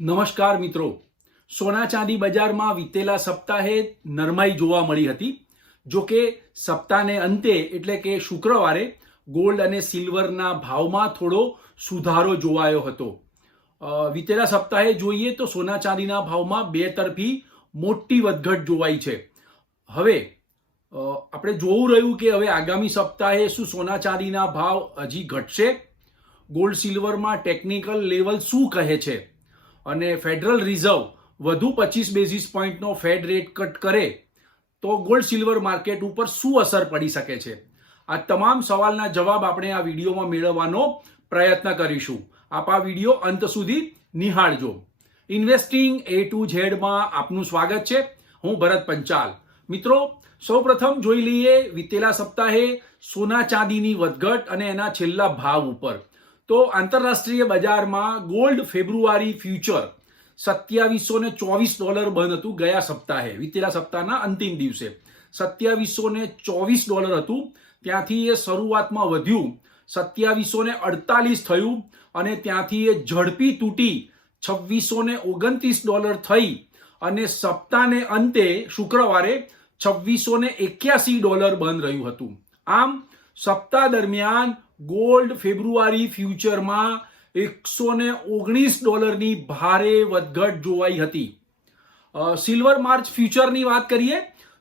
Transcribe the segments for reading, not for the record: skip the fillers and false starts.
નમસ્કાર મિત્રો, સોના ચાંદી બજારમાં વીતેલા સપ્તાહે નરમાઈ જોવા મળી હતી. જો કે સપ્તાહને અંતે એટલે કે શુક્રવારે ગોલ્ડ અને સિલ્વરના ભાવમાં થોડો સુધારો જોવાયો હતો. વીતેલા સપ્તાહે જોઈએ તો સોના ચાંદીના ભાવમાં બે તરફી મોટી વધઘટ જોવાઈ છે. હવે આપણે જોવું રહ્યું કે હવે આગામી સપ્તાહે શું સોના ચાંદીના ભાવ હજી ઘટશે, ગોલ્ડ સિલ્વરમાં ટેકનિકલ લેવલ શું કહે છે અને ફેડરલ રિઝર્વ વધુ 25 બેઝિસ પોઈન્ટનો ફેડ રેટ કટ કરે તો ગોલ્ડ સિલ્વર માર્કેટ ઉપર શું અસર પડી શકે છે. આ તમામ સવાલના જવાબ આપણે આ વિડીયોમાં મેળવવાનો પ્રયત્ન કરીશું. આપ આ વિડીયો અંત સુધી નિહાળજો. ઇન્વેસ્ટિંગ A to Z માં આપનું સ્વાગત છે. હું ભરત પંચાલ. મિત્રો, સૌપ્રથમ જોઈ લઈએ વીતેલા સપ્તાહે સોના ચાંદીની વધઘટ અને એના છેલ્લા ભાવ ઉપર. તો આંતરરાષ્ટ્રીય બજારમાં ગોલ્ડ ફેબ્રુઆરી ફ્યુચર $2724 બંધ હતું ગયા સપ્તાહે. વીતેલા સપ્તાહના અંતિમ દિવસે $2724 હતું. ત્યાંથી એ શરૂઆતમાં વધ્યું, $2748 થયું અને ત્યાંથી એ ઝડપી તૂટી $2629 થઈ અને સપ્તાહને અંતે શુક્રવારે $2681 બંધ રહ્યું હતું. આમ સપ્તાહ દરમિયાન ગોલ્ડ ફેબ્રુઆરી ફ્યુચરમાં $119ની ભારે વધઘટ જોવાઈ હતી. સિલ્વર માર્ચ ફ્યુચરની વાત કરીએ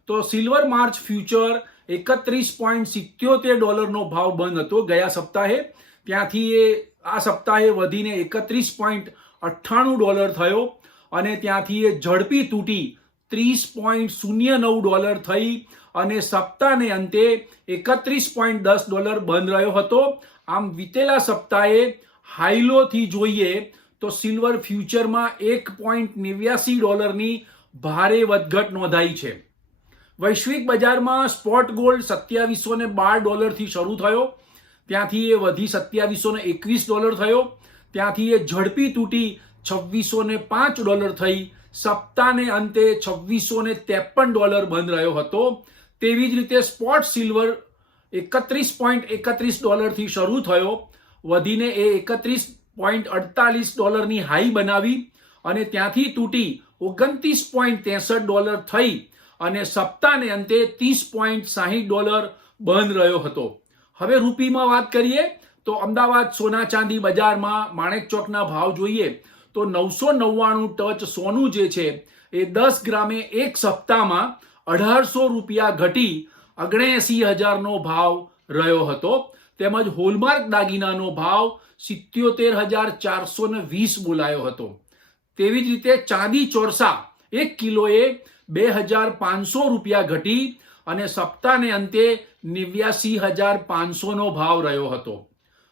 તો સિલ્વર માર્ચ ફ્યુચર $31.77નો ભાવ બંધ હતો ગયા સપ્તાહે. ત્યાંથી એ આ સપ્તાહે વધીને $31.98 થયો અને ત્યાંથી એ ઝડપી તૂટી $30.09 થઈ અને સપ્તાહને અંતે $31.10 બંધ રહ્યો હતો. આમ વીતેલા સપ્તાહે હાઈલોથી જોઈએ તો સિલ્વર ફ્યુચરમાં $1.89ની ભારે વધઘટ નોંધાઈ છે. વૈશ્વિક બજારમાં સ્પોટ ગોલ્ડ $2712 થી શરૂ થયો, ત્યાંથી એ વધી $2721 થયો, ત્યાંથી એ ઝડપી તૂટી $2605 થઈ સપ્તાહને અંતે $2653 બંધ રહ્યો હતો. તેવી જ રીતે સ્પોટ સિલ્વર $31.31 થી શરૂ થયો, વધીને એ $31.48ની હાઈ બનાવી અને ત્યાંથી તૂટી $29.63 થઈ અને સપ્તાહને અંતે $30.60 બંધ રહ્યો હતો. હવે રૂપીમાં વાત કરીએ તો અમદાવાદ સોના ચાંદી બજારમાં માણેક ચોકના ભાવ જોઈએ તો 999 ટચ સોનું જે છે એ 10 ગ્રામે એક સપ્તાહમાં $1800 ઘટી 79000નો ભાવ રહ્યો હતો. તેમજ હોલમાર્ક દાગીનાનો ભાવ 77420 બોલાયો હતો. તેવી જ રીતે ચાંદી ચોરસા 1 કિલોએ $2500 ઘટી અને સપ્તાહને અંતે 89500નો ભાવ રહ્યો હતો.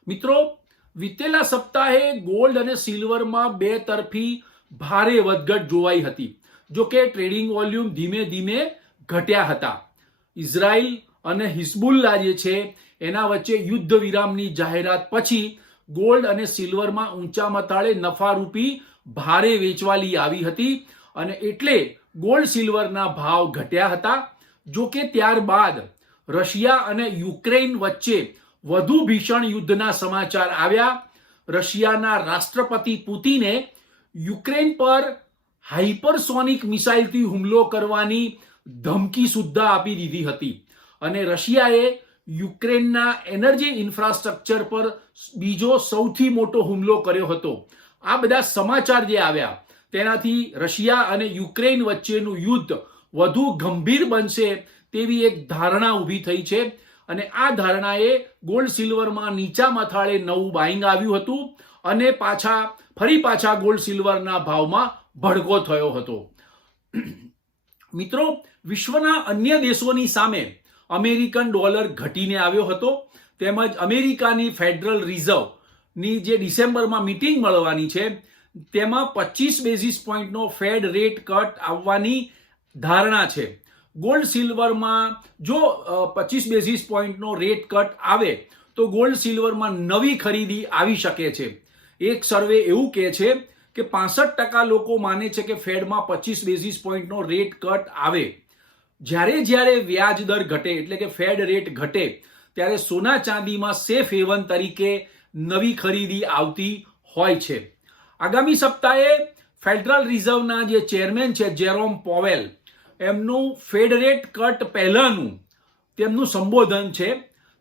મિત્રો, વીતેલા સપ્તાહે ગોલ્ડ અને સિલ્વરમાં બે તરફી ભારે વધઘટ જોવાઈ હતી. જો કે ટ્રેડિંગ વોલ્યુમ ધીમે ધીમે ઘટ્યા હતા. ઇઝરાયલ અને હિઝબુલ્લા જે છે એના વચ્ચે યુદ્ધ વિરામની જાહેરાત પછી ગોલ્ડ અને સિલ્વરમાં ઊંચા મથાળે નફારૂપી ભારે વેચવાલી આવી હતી અને એટલે ગોલ્ડ સિલ્વરના ભાવ ઘટ્યા હતા. જો કે ત્યારબાદ રશિયા અને યુક્રેન વચ્ચે વધુ ભીષણ યુદ્ધના સમાચાર આવ્યા. રશિયાના રાષ્ટ્રપતિ પુતિને યુક્રેન પર હાઇપરસોનિક મિસાઇલથી હુમલો કરવાની ધમકી સુદ્ધા આપી દીધી હતી અને રશિયાએ યુક્રેનના એનર્જી ઇન્ફ્રાસ્ટ્રક્ચર પર બીજો સૌથી મોટો હુમલો કર્યો હતો. આ બધા સમાચાર જે આવ્યા તેનાથી રશિયા અને યુક્રેન વચ્ચેનું યુદ્ધ વધુ ગંભીર બનશે તેવી એક ધારણા ઊભી થઈ છે અને આ ધારણાએ ગોલ્ડ સિલ્વરમાં નીચા મથાળે નવું બાઇંગ આવ્યું હતું અને ફરી પાછા ગોલ્ડ સિલ્વરના ભાવમાં ભડકો થયો હતો. મિત્રો, વિશ્વના અન્ય દેશોની સામે અમેરિકન ડોલર ઘટીને આવ્યો હતો. તેમજ અમેરિકાની ફેડરલ રિઝર્વની જે ડિસેમ્બરમાં મીટિંગ મળવાની છે તેમાં 25 બેઝિસ પોઈન્ટનો ફેડ રેટ કટ આવવાની ધારણા છે. ગોલ્ડ સિલ્વરમાં જો 25 બેઝિસ પોઈન્ટનો રેટ કટ આવે તો ગોલ્ડ સિલ્વરમાં નવી ખરીદી આવી શકે છે. એક સર્વે એવું કહે છે કે 65% લોકો માને છે કે ફેડમાં 25 બેઝિસ પોઈન્ટનો રેટ કટ આવે. જ્યારે વ્યાજ દર ઘટે એટલે કે ફેડ રેટ ઘટે ત્યારે સોના ચાંદીમાં સેફ હેવન તરીકે નવી ખરીદી આવતી હોય છે. આગામી સપ્તાહે ફેડરલ રિઝર્વના જે ચેરમેન છે જેરોમ પોવેલ, એમનું ફેડ રેટ કટ પહેલાનું તેમનું સંબોધન છે.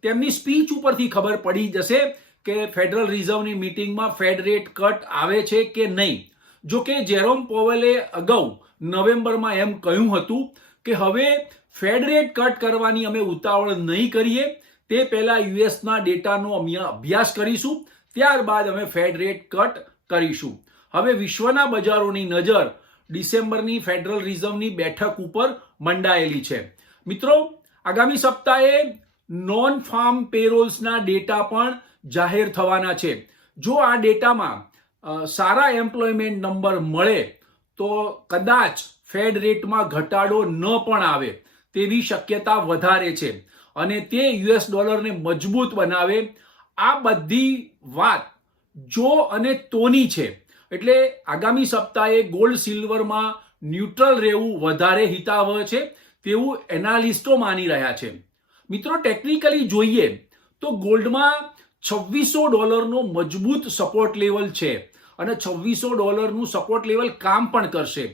તેમની સ્પીચ ઉપરથી ખબર પડી જશે કે ફેડરલ રિઝર્વની મીટિંગમાં ફેડ રેટ કટ આવે છે કે નહીં. જો કે જેરોમ પોવેલે અગાઉ નવેમ્બરમાં એમ કહ્યું હતું કે હવે ફેડ રેટ કટ કરવાની અમે ઉતાવળ નહીં કરીએ, તે પહેલા યુએસના ડેટાનો અમે અભ્યાસ કરીશું, ત્યારબાદ અમે ફેડ રેટ કટ કરીશું. હવે વિશ્વના બજારોની નજર ડિસેમ્બરની ફેડરલ રિઝર્વની બેઠક ઉપર મંડાયેલી છે. મિત્રો, આગામી સપ્તાહે નોન ફાર્મ પેરોલ્સના ડેટા પણ જાહેર થવાના છે. જો આ ડેટામાં સારા એમ્પ્લોયમેન્ટ નંબર મળે તો કદાચ ફેડ રેટમાં ઘટાડો ન પણ આવે તેવી શક્યતા વધારે છે અને તે યુએસ ડોલરને મજબૂત બનાવે. આ બધી વાત જો અને તોની છે. એટલે આગામી સપ્તાહે ગોલ્ડ સિલ્વરમાં ન્યુટ્રલ રહેવું વધારે હિતાવહ છે તેવું એનાલિસ્ટો માની રહ્યા છે. મિત્રો, ટેકનિકલી જોઈએ તો ગોલ્ડમાં $2600નો મજબૂત સપોર્ટ લેવલ છે અને $2600નું સપોર્ટ લેવલ કામ પણ કરશે.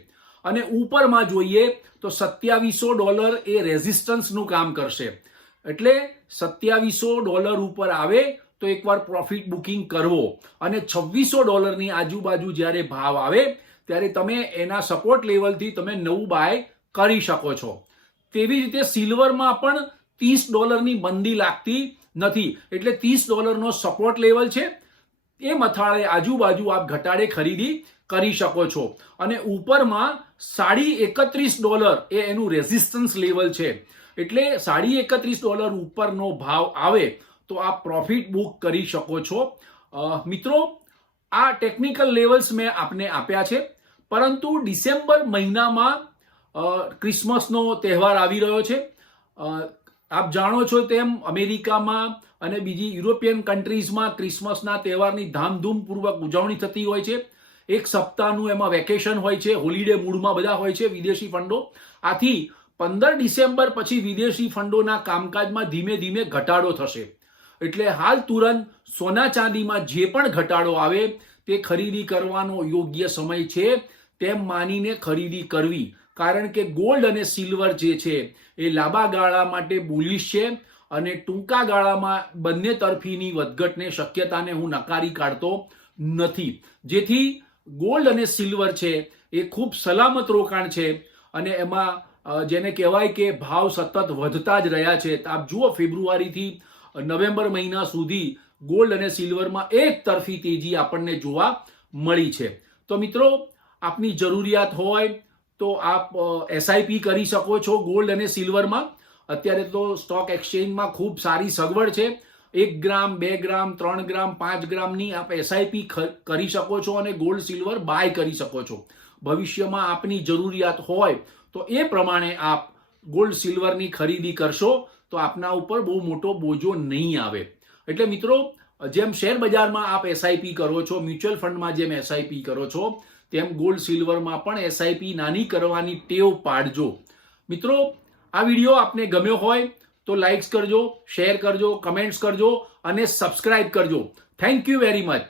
અને ઉપરમાં જોઈએ તો $2700 એ રેઝિસ્ટન્સનું કામ કરશે. એટલે $2700 ઉપર આવે તો એકવાર પ્રોફિટ બુકિંગ કરવો અને $2600ની આજુબાજુ જ્યારે ભાવ આવે ત્યારે તમે એના સપોર્ટ લેવલથી તમે નવું બાય કરી શકો છો. તેવી રીતે સિલ્વરમાં પણ $30ની મંદી લાગતી નથી. એટલે $30નો સપોર્ટ લેવલ છે, એ મથાળે આજુબાજુ આપ ઘટાડે ખરીદી કરી શકો છો. અને ઉપરમાં $31.5 એ એનું રેઝિસ્ટન્સ લેવલ છે. એટલે $31.5 ઉપરનો ભાવ આવે તો આપ પ્રોફિટ બુક કરી શકો છો. મિત્રો, આ ટેકનિકલ લેવલ્સ મેં આપને આપ્યા છે, પરંતુ ડિસેમ્બર મહિનામાં ક્રિસમસનો તહેવાર આવી રહ્યો છે. આપ જાણો છો તેમ અમેરિકામાં અને બીજી યુરોપિયન કન્ટ્રીઝમાં ક્રિસમસના તહેવારની ધામધૂમપૂર્વક ઉજવણી થતી હોય છે. એક સપ્તાહનું એમાં વેકેશન હોય છે, હોલિડે મૂડમાં બધા હોય છે વિદેશી ફંડો. આથી 15 ડિસેમ્બર પછી વિદેશી ફંડોના કામકાજમાં ધીમે ધીમે ઘટાડો થશે. એટલે હાલ તુરંત સોના ચાંદીમાં જે પણ ઘટાડો આવે તે ખરીદી કરવાનો યોગ્ય સમય છે તેમ માનીને ખરીદી કરવી. કારણ કે ગોલ્ડ અને સિલ્વર જે છે એ લાંબા ગાળા માટે બુલિશ છે અને ટૂંકા ગાળામાં બંને તરફીની વધઘટને શક્યતાને હું નકારી કાઢતો નથી. જેથી ગોલ્ડ અને સિલ્વર છે એ ખૂબ સલામત રોકાણ છે અને એમાં જેને કહેવાય કે ભાવ સતત વધતા જ રહ્યા છે. આપ જુઓ, ફેબ્રુઆરીથી નવેમ્બર મહિના સુધી ગોલ્ડ અને સિલ્વરમાં એક તરફી તેજી આપણને જોવા મળી છે. તો મિત્રો, આપની જરૂરિયાત હોય તો આપ એસઆઈપી કરી શકો છો ગોલ્ડ અને સિલ્વરમાં. અત્યારે તો સ્ટોક એક્સચેન્જમાં ખૂબ સારી સગવડ છે. 1 ગ્રામ, 2 ગ્રામ, 3 ગ્રામ, 5 ગ્રામની આપ એસઆઈપી કરી શકો છો અને ગોલ્ડ સિલ્વર બાય કરી શકો છો. ભવિષ્યમાં આપની જરૂરિયાત હોય તો એ પ્રમાણે આપ ગોલ્ડ સિલ્વરની ખરીદી કરશો તો આપના ઉપર બહુ મોટો બોજો નહીં આવે. એટલે મિત્રો, જેમ શેર બજારમાં આપ એસઆઈપી કરો છો, મ્યુચ્યુઅલ ફંડમાં જેમ એસઆઈપી કરો છો, તેમ ગોલ્ડ સિલ્વરમાં પણ એસઆઈપી નાની કરવાની ટેવ પાડજો. મિત્રો, આ વિડીયો આપને ગમ્યો હોય તો લાઇક્સ કરજો, શેર કરજો, કમેન્ટ્સ કરજો અને સબસ્ક્રાઇબ કરજો. Thank you very much.